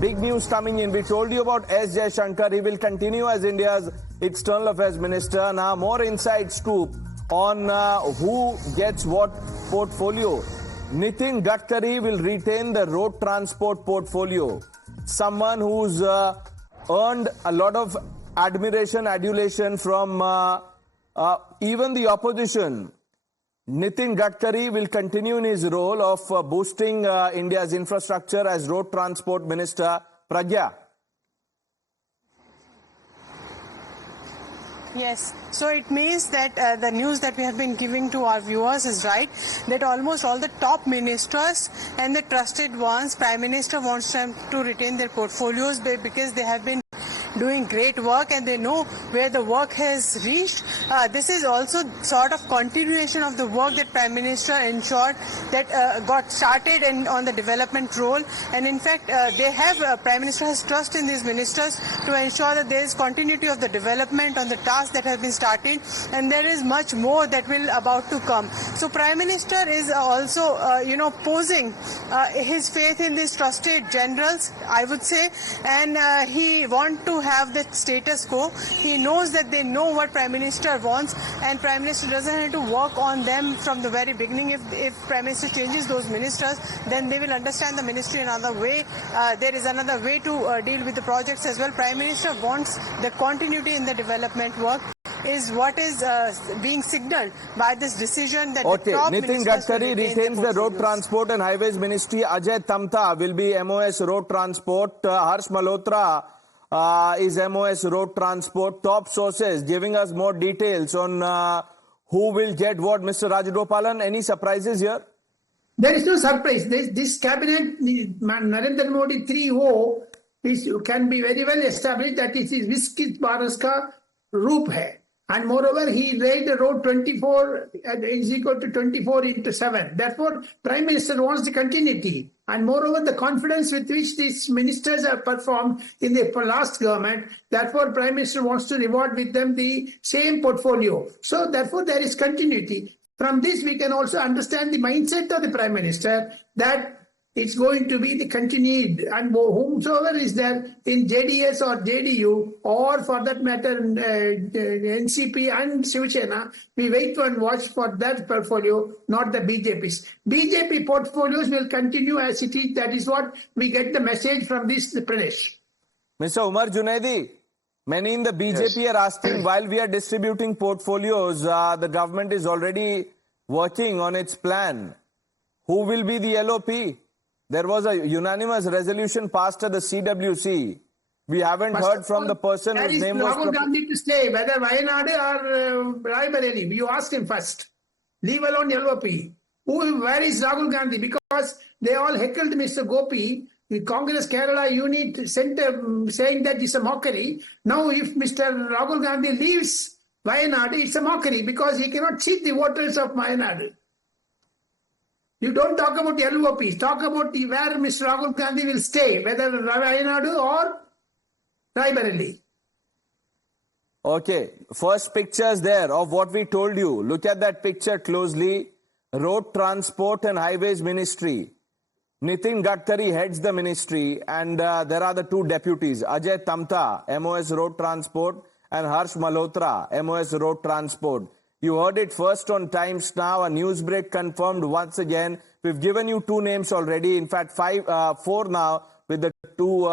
big news coming in. We told you about S. Jaishankar. He will continue as India's External Affairs Minister. Now, more inside scoop on who gets what portfolio. Nitin Gadkari will retain the road transport portfolio. Someone who's earned a lot of adulation from even the opposition. Nitin Gadkari will continue in his role of boosting India's infrastructure as road transport minister. Pragya. Yes, so it means that the news that we have been giving to our viewers is right, that almost all the top ministers and the trusted ones, Prime Minister wants them to retain their portfolios because they have been doing great work and they know where the work has reached. This is also sort of continuation of the work that Prime Minister ensured that got started on the development role, and in fact they have Prime Minister has trust in these ministers to ensure that there is continuity of the development on the tasks that have been started, and there is much more that will about to come. So Prime Minister is also posing his faith in these trusted generals, I would say, and he want to have the status quo. He knows that they know what Prime Minister wants, and Prime Minister doesn't have to work on them from the very beginning. If Prime Minister changes those ministers, then they will understand the ministry another way. There is another way to deal with the projects as well. Prime Minister wants the continuity in the development work, is what is being signaled by this decision that the top Nitin Gadkari retains the road transport and highways ministry. Ajay Tamta will be MOS road transport. Harsh Malhotra is MOS road transport. Top sources giving us more details on who will get what. Mr. Rajgopalan, any surprises here? There is no surprise. This cabinet, Narendra Modi 3.0, can be very well established that it is Viskit Bharat ka roop hai. And moreover, he laid the road 24 is equal to 24 into 7. Therefore, Prime Minister wants the continuity. And moreover, the confidence with which these ministers have performed in the last government, therefore, Prime Minister wants to reward with them the same portfolio. So, therefore, there is continuity. From this, we can also understand the mindset of the Prime Minister that it's going to be the continued, and whomsoever is there in JDS or JDU, or for that matter NCP and Shiv Sena, we wait and watch for that portfolio, not the BJP's. BJP portfolios will continue as it is. That is what we get the message from this Pradesh. Mr. Umar Junaidi, many in the BJP are asking, while we are distributing portfolios, the government is already working on its plan. Who will be the LOP? There was a unanimous resolution passed at the CWC. We haven't heard from the person whose name was... Rahul Gandhi to stay, whether Wayanad or Raebareli. You asked him first. Leave alone LOP. Where is Rahul Gandhi? Because they all heckled Mr. Gopi, the Congress Kerala unit center, saying that it's a mockery. Now if Mr. Rahul Gandhi leaves Wayanad, it's a mockery because he cannot cheat the voters of Wayanad. You don't talk about LOPs, talk about where Mr. Rahul Gandhi will stay, whether Wayanad or Raebareli. Okay, first pictures there of what we told you. Look at that picture closely. Road Transport and Highways Ministry. Nitin Gadkari heads the ministry, and there are the two deputies, Ajay Tamta, MOS Road Transport, and Harsh Malhotra, MOS Road Transport. You heard it first on Times Now. A news break confirmed once again. We've given you two names already. In fact, four now with the two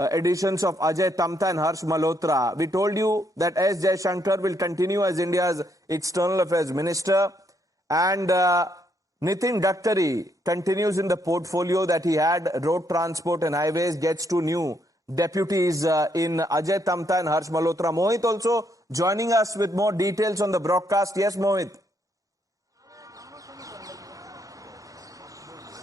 editions of Ajay Tamta and Harsh Malhotra. We told you that S. Jaishankar will continue as India's External Affairs Minister. And Nitin Gadkari continues in the portfolio that he had. Road Transport and Highways, gets two new deputies in Ajay Tamta and Harsh Malhotra. Mohit also joining us with more details on the broadcast. Yes, Mohit.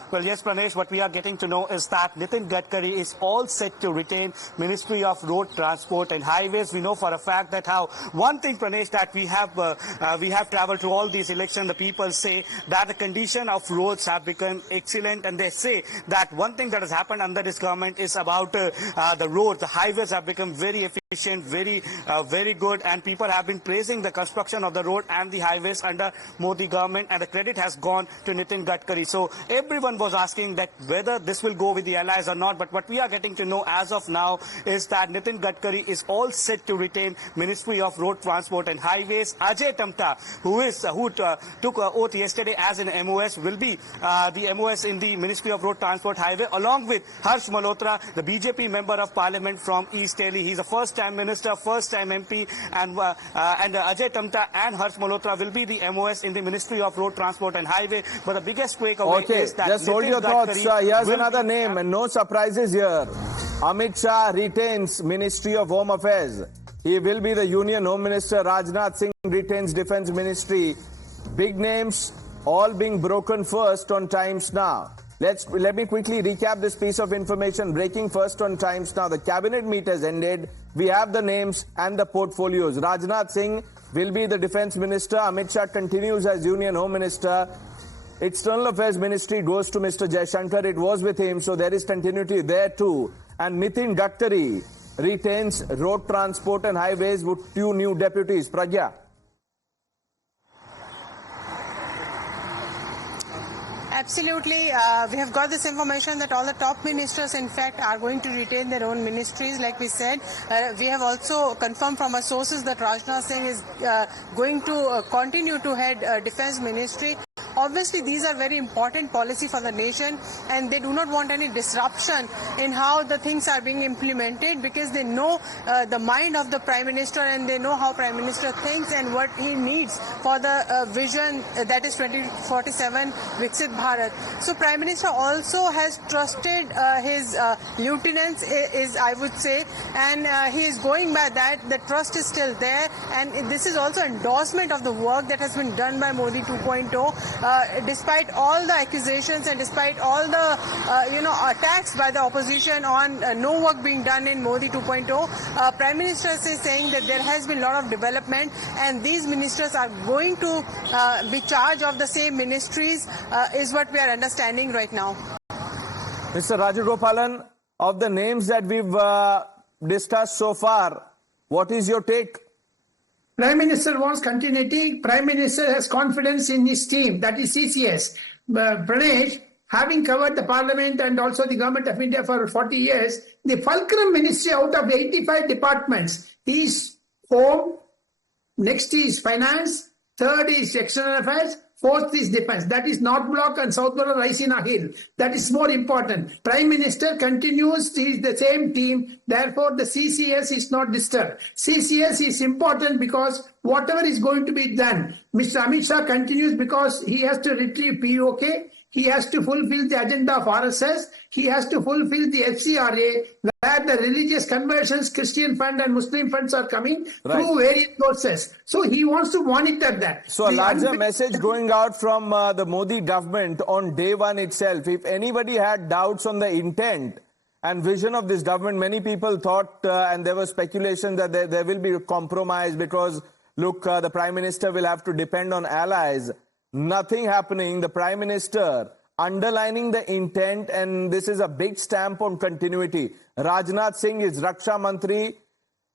Well, yes, Pranesh, what we are getting to know is that Nitin Gadkari is all set to retain Ministry of Road Transport and Highways. We know for a fact that one thing, Pranesh, that we have traveled through all these elections, the people say that the condition of roads have become excellent, and they say that one thing that has happened under this government is about the roads. The highways have become very efficient. very good, and people have been praising the construction of the road and the highways under Modi government, and the credit has gone to Nitin Gadkari. So everyone was asking that whether this will go with the allies or not, but what we are getting to know as of now is that Nitin Gadkari is all set to retain Ministry of Road Transport and Highways. Ajay Tamta, who took oath yesterday as an MOS, will be the MOS in the Ministry of Road Transport Highway, along with Harsh Malhotra, the BJP member of Parliament from East Delhi. He's a first-time minister, first-time MP, and Ajay Tamta and Harsh Malhotra will be the MOS in the Ministry of Road Transport and Highway. But the biggest breakaway is that just hold your thoughts. Here's another name, and no surprises here. Amit Shah retains Ministry of Home Affairs. He will be the Union Home Minister. Rajnath Singh retains Defence Ministry. Big names all being broken first on Times Now. Let me quickly recap this piece of information. Breaking first on Times Now. The cabinet meet has ended. We have the names and the portfolios. Rajnath Singh will be the Defence Minister. Amit Shah continues as Union Home Minister. External Affairs Ministry goes to Mr. Jaishankar. It was with him, so there is continuity there too. And Nitin Gadkari retains Road Transport and Highways with 2 new deputies. Pragya. Absolutely. We have got this information that all the top ministers, in fact, are going to retain their own ministries, like we said. We have also confirmed from our sources that Rajnath Singh is going to continue to head Defence Ministry. Obviously, these are very important policy for the nation, and they do not want any disruption in how the things are being implemented, because they know the mind of the Prime Minister, and they know how Prime Minister thinks and what he needs for the vision that is 2047 Viksit Bharat. So Prime Minister also has trusted his lieutenants, I would say, and he is going by that. The trust is still there, and this is also endorsement of the work that has been done by Modi 2.0. Despite all the accusations and despite all the attacks by the opposition on no work being done in Modi 2.0, Prime Minister is saying that there has been a lot of development, and these ministers are going to be charged of the same ministries, is what we are understanding right now. Mr. Rajagopalan, of the names that we've discussed so far, what is your take? Prime Minister wants continuity. Prime Minister has confidence in his team, that is CCS. Pranesh, having covered the Parliament and also the Government of India for 40 years, the fulcrum ministry out of 85 departments is Home, next is Finance, third is External Affairs, fourth is Defence. That is North Block and South Block Raisina Hill. That is more important. Prime Minister continues, he is the same team. Therefore, the CCS is not disturbed. CCS is important because whatever is going to be done, Mr. Amit Shah continues because he has to retrieve POK. He has to fulfill the agenda of RSS. He has to fulfill the FCRA, where the religious conversions, Christian fund and Muslim funds are coming through various sources. So he wants to monitor that. So a larger message going out from the Modi government on day one itself. If anybody had doubts on the intent and vision of this government, many people thought, and there was speculation that there will be a compromise because, look, the Prime Minister will have to depend on allies. Nothing happening. The Prime Minister underlining the intent, and this is a big stamp on continuity. Rajnath Singh is Raksha Mantri,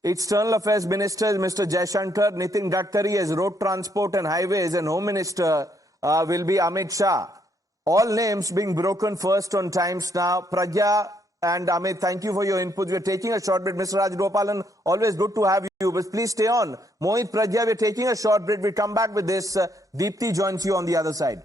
External Affairs Minister is Mr. Jaishankar, Nitin Gadkari as Road Transport and Highways, and Home Minister will be Amit Shah. All names being broken first on Times Now. Pragya and Amit, thank you for your input. We're taking a short break. Mr. Rajgopalan, always good to have you, but please stay on. Mohit, Pragya, we're taking a short break. We come back with this. Deepthi joins you on the other side.